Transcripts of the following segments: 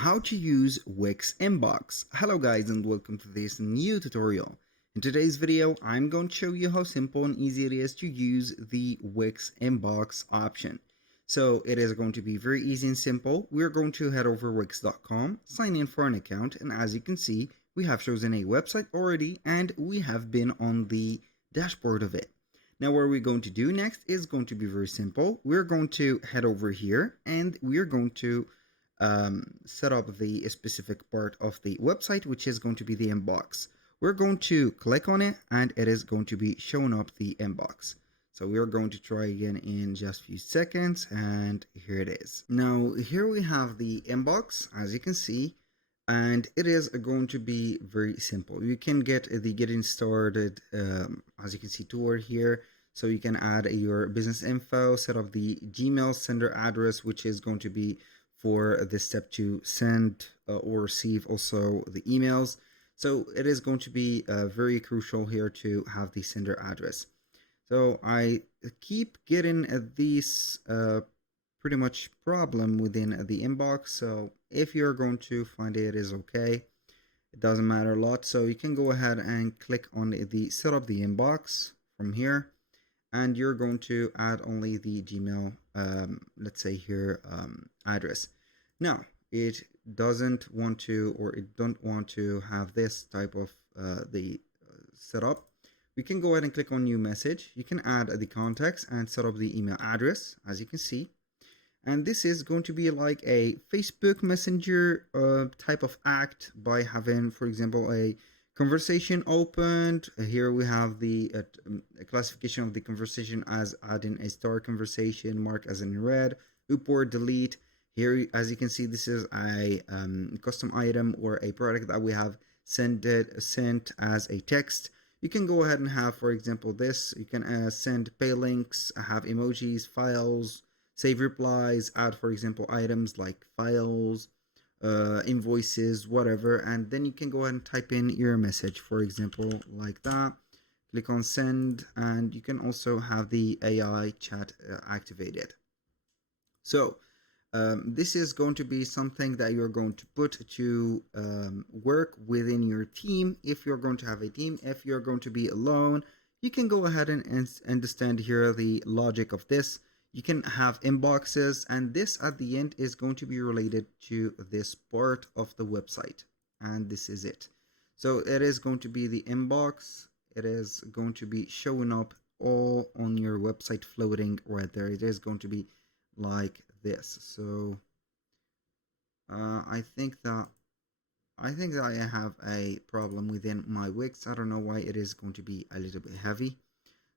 How to use Wix Inbox. Hello guys and welcome to this new tutorial. In today's video, I'm going to show you how simple and easy it is to use the Wix Inbox option. So it is going to be very easy and simple. We're going to head over wix.com, sign in for an account, and as you can see, we have chosen a website already and we have been on the dashboard of it. Now what we're going to do next is going to be very simple. We're going to head over here and we're going to set up the specific part of the website, which is going to be the inbox. We're going to click on it and it is going to be showing up the inbox. So we are going to try again in just a few seconds, and here it is. Now here we have the inbox, as you can see, and it is going to be very simple. You can get the getting started, as you can see, toward here. So you can add your business info, set up the Gmail sender address, which is going to be for this step to send or receive also the emails. So it is going to be very crucial here to have the sender address. So I keep getting this pretty much problem within the inbox. So if you're going to find it is okay. It doesn't matter a lot. So you can go ahead and click on the set up the inbox from here. And you're going to add only the Gmail, let's say here, address. Now, it doesn't want to, or it don't want to have this type of the setup. We can go ahead and click on new message. You can add the context and set up the email address, as you can see. And this is going to be like a Facebook Messenger type of act by having, for example, a conversation opened. Here we have the classification of the conversation as adding a star conversation, mark as in red, upward, delete. Here, as you can see, this is a custom item or a product that we have sent as a text. You can go ahead and have, for example, this. You can send pay links, have emojis, files, save replies, add, for example, items like files, invoices, whatever, and then you can go ahead and type in your message, for example, like that. Click on send, and you can also have the AI chat activated. So this is going to be something that you're going to put to work within your team. If you're going to have a team, if you're going to be alone, you can go ahead and understand here the logic of this. You can have inboxes, and this at the end is going to be related to this part of the website, and this is it. So it is going to be the inbox. It is going to be showing up all on your website, floating right there. It is going to be like this. So I think that I have a problem within my Wix. I don't know why it is going to be a little bit heavy.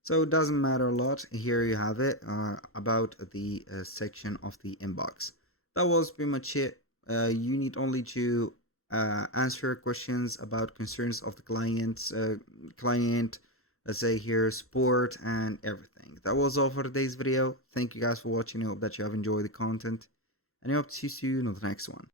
So it doesn't matter a lot. Here you have it about the section of the inbox. That was pretty much it. You need only to answer questions about concerns of the client, let's say here, support and everything. That was all for today's video. Thank you guys for watching. I hope that you have enjoyed the content, and I hope to see you in the next one.